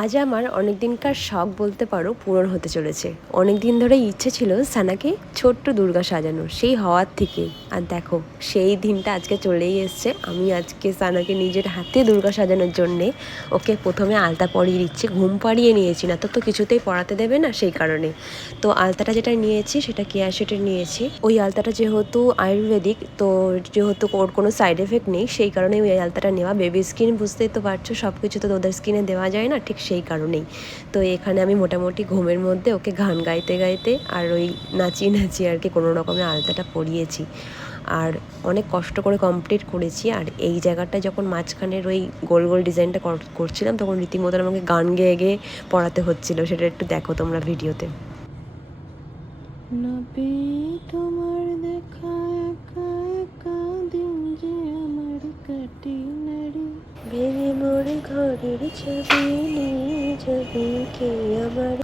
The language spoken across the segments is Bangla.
আজ আমার অনেক দিনকার শখ বলতে পারো পূরণ হতে চলেছে। অনেক দিন ধরে ইচ্ছে ছিল সানাকে ছোট্ট দুর্গা সাজানোর, সেই হওয়ার থেকে আর দেখো, সেই দিনটা আজকে চলেই এসছে। আমি আজকে সানাকে নিজের হাতে দুর্গা সাজানোর জন্যে ওকে প্রথমে আলতা পরিয়ে দিচ্ছি, ঘুম পাড়িয়ে নিয়েছি, না তো তো কিছুতেই পড়াতে দেবে না সেই কারণে। তো আলতাটা যেটা নিয়েছি সেটা কেয়া সেটের নিয়েছি। ওই আলতাটা যেহেতু আয়ুর্বেদিক, তো যেহেতু ওর কোনো সাইড এফেক্ট নেই, সেই কারণে ওই আলতাটা নেওয়া। বেবি স্কিন বুঝতেই তো পারছ সব কিছু তো ওদের স্কিনে দেওয়া যায় না, ঠিক সেই কারণেই। তো এখানে আমি মোটামুটি ঘুমের মধ্যে ওকে গান গাইতে গাইতে আর ওই নাচিয়ে নাচিয়ে আর কি কোনো রকমের আলতাটা পরিয়েছি। আর অনেক কষ্ট করে কমপ্লিট করেছি আর এই জায়গাটা যখন মাঝখানের ওই গোল গোল ডিজাইনটা কর- করছিলাম তখন রীতিমতো আমাকে গান গেয়ে গেয়ে পড়াতে হচ্ছিল। সেটা একটু দেখো তোমরা ভিডিওতে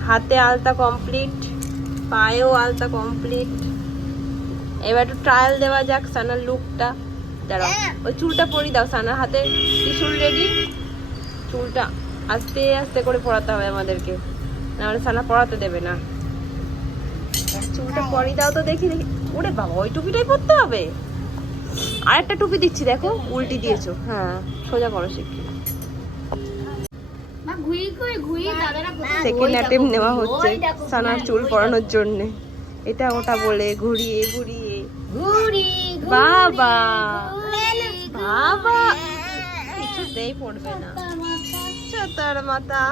হাতে আলতা কমপ্লিট পায়েও আলতা কমপ্লিট এবার একটু ট্রায়াল দেওয়া যাক সানার লুকটা দাঁড়াও, ওই চুলটা পরিয়ে দাও, সানার হাতে ত্রিশুল রেডি চুলটা আস্তে আস্তে করে পড়াতে হবে আমাদেরকে। নাহলে সানা পড়াতে দেবে না। চুলটা পরিয়ে দাও তো দেখি দেখি। ওরে বাবা, ওই টুপিটাই পরতে হবে? আর একটা টুপি দিচ্ছি, দেখো, উল্টি দিয়েছ। হ্যাঁ সোজা করো শিখি সেকেন্ড অ্যাটেম্প নেওয়া হচ্ছে সানার চুল পরানোর জন্য। এটা ওটা বলে ঘুরিয়ে ঘুরিয়ে ঘুরি। বাবা। বাবা। কিছুতেই পড়বে না। চাতার মাথা।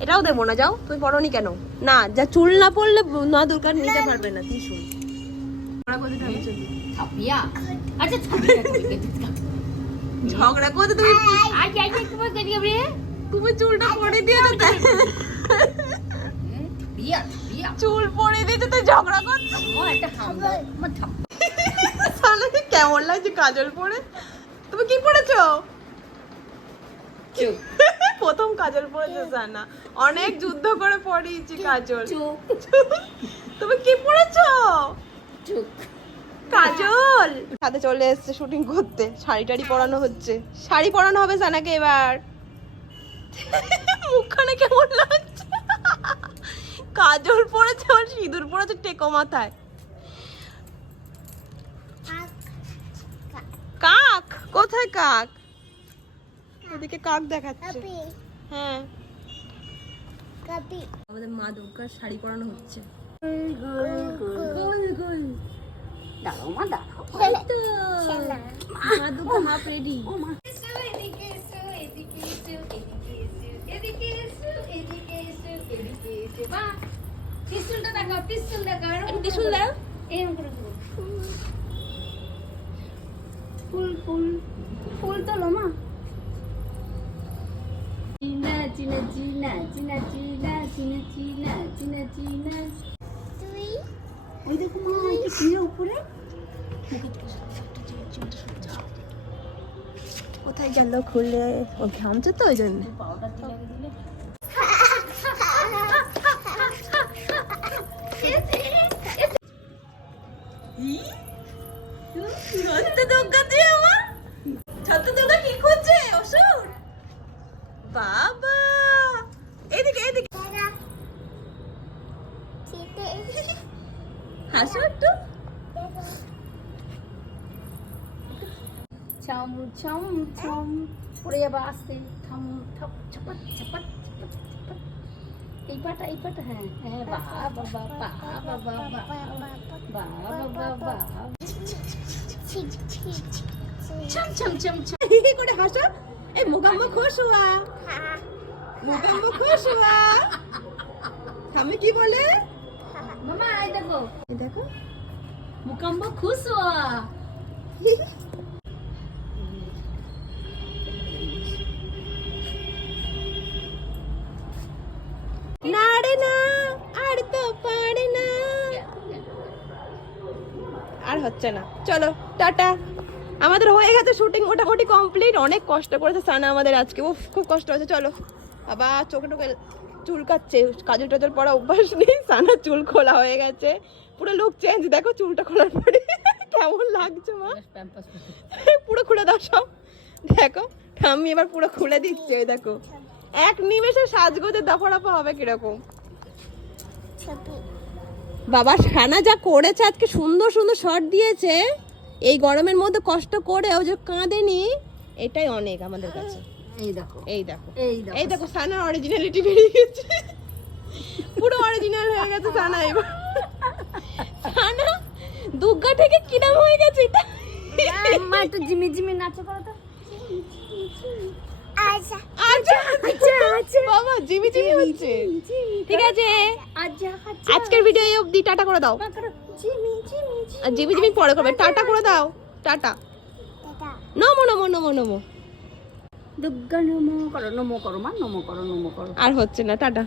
এটাও দেবো না যাও তুমি পড়নি কেন? না যা চুল না পড়লে না দরকার নিতে পারবে না তুই শুন। আচ্ছা ঝগড়া করতে তুমি তুমি চুলটা পরে দিয়ে তো? চুল পরে দিতে তো ঝগড়া করছ? কেমন লাগছে কাজল পরে? তুমি কি পরেছো? প্রথম কাজল পরেছো সানা। অনেক যুদ্ধ করে পরিয়েছি কাজল। তুমি কি পরেছো? চুপ। কাজল! সাথে চলে এসছে শুটিং করতে। শাড়ি টাড়ি পরানো হচ্ছে। শাড়ি পরানো হবে সানাকে এবার। মুখখানে কেমন লাগছে? কাজল পরেছে আর সিঁদুর পরেছে টেকো মাথায়। কাক? কোথায় কাক? ওদিকে কাক দেখাচ্ছে। হ্যাঁ। আমাদের মা দুর্গার শাড়ি পরানো হচ্ছে। গোল গোল দাঁড়াও মা দাঁড়াও। মা দুর্গা হাফ রেডি ত্রিশুলটা দাও। এরকম করে দেবো। ফুল ফুল ফুল তোলো মা চিনা চিনা চিনা চিনা চিনা চিনা চিনা চিনা চিনা ওই দেখো মা এই যে শুয়ে উপরে কোথায় গেল? খুলে ও ঘামছে তো ওই জন্য। কি খুঁজছে অসুর বাবা, এদিকে এদিকে। হাসো একটু চম চম চম। পড়ে যাবা, আসতে। থাম এই পাটা এই পাটা হ্যাঁ হ্যাঁ বা বাবা বা বাবা বা বা বাবা বা ছম ছম ছম ছম হি করে হাসো এই মুগাম্মা খুশ হুয়া মুগাম্মা খুশ হুয়া আমি কি বলে মামা এই দেখো দেখো মুকাম্বা খুশ হওয়া হচ্ছে না। চলো টাটা। আমাদের হয়ে গেছে শুটিং মোটামুটি কমপ্লিট অনেক কষ্ট করেছে সানা আমাদের আজকে। উফ খুব কষ্ট হয়েছে চলো। আবার চোখে টোকে চুল কাচ্ছে কাজল টাজল পরা অভ্যাস নেই সানার চুল খোলা হয়ে গেছে। পুরো লুক চেঞ্জ দেখো চুলটা খোলার পরে। কেমন লাগছে মা? পুরো খুলে দাও সব। দেখো ঠাম্মি এবার পুরো খুলে দিচ্ছে এই দেখো। এক নিমেষে সাজগোজে দফারফা হবে কীরকম? বাবা সানা যা করেছে আজকে সুন্দর সুন্দর শট দিয়েছে। এই গরমের মধ্যে কষ্ট করে ও যে কাঁদেনি এটাই অনেক আমাদের কাছে। এই দেখো। এই দেখো। এই দেখো। এই দেখো সানার অরিজিনালিটি বেরিয়ে গেছে। পুরো অরিজিনাল হয়ে গেছে সানা এবার। সানা দুর্গা থেকে কিরাম হয়ে গেছে এটা। মা একটু জিমি জিমি নাচো করো তো। আচ্ছা। আচ্ছা আচ্ছা বাবা জিমি জিমি হচ্ছে। ঠিক আছে। আচ্ছা আচ্ছা। আজকের ভিডিও এই অবধি টাটা করে দাও। Jimmy Jimmy Jimmy. জিমি পরে করবে। টাটা করে দাও। টাটা। নমো নমো নমো নমো। দুর্গা নমো করো নমো করো মা নমো করো নমো করো। আর হচ্ছে না টাটা।